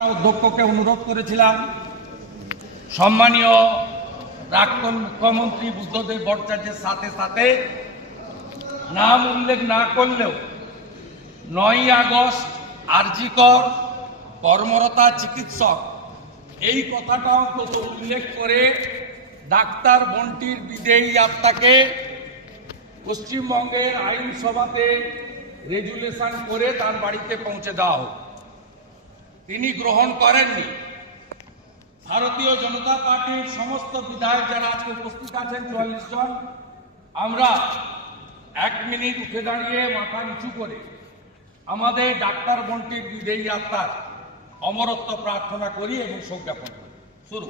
অধ্যক্ষকে অনুরোধ করেছিলাম সম্মানীয় প্রাক্তন মুখ্যমন্ত্রী বুদ্ধদেব ভট্টাচার্যের সাথে সাথে নাম উল্লেখ না করলেও 9ই আগস্ট আরজি কর কর্মরতা চিকিৎসক এই কথাটা অন্তত উল্লেখ করে ডাক্তার বন্টির বিদেয়ী আত্মাকে পশ্চিমবঙ্গের আইনসভাতে রেজুলেশন করে তার বাড়িতে পৌঁছে দেওয়া হোক। তিনি গ্রহণ করেননি। ভারতীয় জনতা পার্টির সমস্ত বিধায়ক যারা আজকে উপস্থিত আছেন 44 জন, আমরা 1 মিনিট উঠে দাঁড়িয়ে মাথা নিচু করে আমাদের ডাক্তার বন্টির বিদেয়ী আত্মার অমরত্ব প্রার্থনা করি এবং শোক জ্ঞাপন করি। শুরু।